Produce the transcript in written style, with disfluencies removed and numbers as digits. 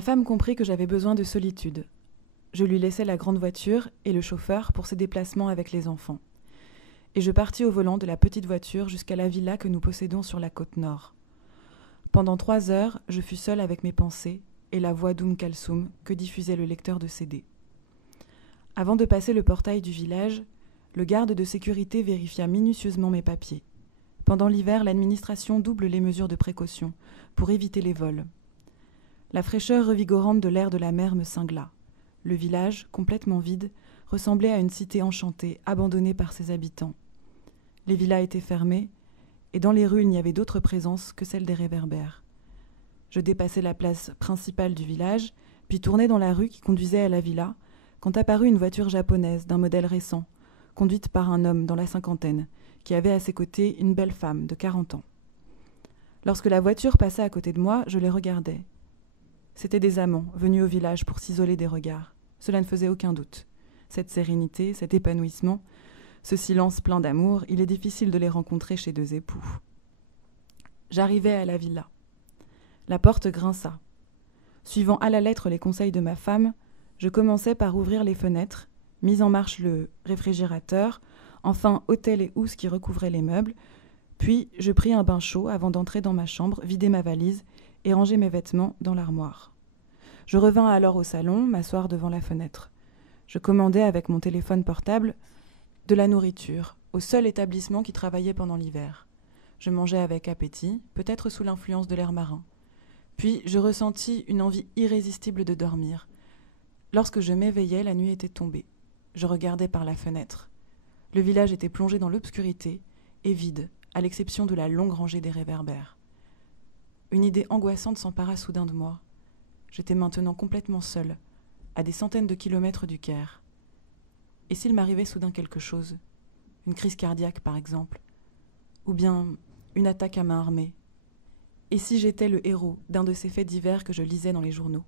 Ma femme comprit que j'avais besoin de solitude. Je lui laissai la grande voiture et le chauffeur pour ses déplacements avec les enfants. Et je partis au volant de la petite voiture jusqu'à la villa que nous possédons sur la côte nord. Pendant 3 heures, je fus seule avec mes pensées et la voix Kalsoum que diffusait le lecteur de CD. Avant de passer le portail du village, le garde de sécurité vérifia minutieusement mes papiers. Pendant l'hiver, l'administration double les mesures de précaution pour éviter les vols. La fraîcheur revigorante de l'air de la mer me cingla. Le village, complètement vide, ressemblait à une cité enchantée, abandonnée par ses habitants. Les villas étaient fermées, et dans les rues il n'y avait d'autre présence que celle des réverbères. Je dépassai la place principale du village, puis tournai dans la rue qui conduisait à la villa, quand apparut une voiture japonaise d'un modèle récent, conduite par un homme dans la cinquantaine, qui avait à ses côtés une belle femme de 40 ans. Lorsque la voiture passa à côté de moi, je les regardai. C'étaient des amants, venus au village pour s'isoler des regards. Cela ne faisait aucun doute. Cette sérénité, cet épanouissement, ce silence plein d'amour, il est difficile de les rencontrer chez 2 époux. J'arrivai à la villa. La porte grinça. Suivant à la lettre les conseils de ma femme, je commençai par ouvrir les fenêtres, mis en marche le réfrigérateur, enfin ôtai les housses qui recouvraient les meubles, puis je pris un bain chaud avant d'entrer dans ma chambre, vider ma valise et ranger mes vêtements dans l'armoire. Je revins alors au salon, m'asseoir devant la fenêtre. Je commandai avec mon téléphone portable de la nourriture, au seul établissement qui travaillait pendant l'hiver. Je mangeai avec appétit, peut-être sous l'influence de l'air marin. Puis je ressentis une envie irrésistible de dormir. Lorsque je m'éveillai, la nuit était tombée. Je regardai par la fenêtre. Le village était plongé dans l'obscurité et vide, à l'exception de la longue rangée des réverbères. Une idée angoissante s'empara soudain de moi. J'étais maintenant complètement seule, à des centaines de kilomètres du Caire. Et s'il m'arrivait soudain quelque chose, une crise cardiaque par exemple, ou bien une attaque à main armée? Et si j'étais le héros d'un de ces faits divers que je lisais dans les journaux?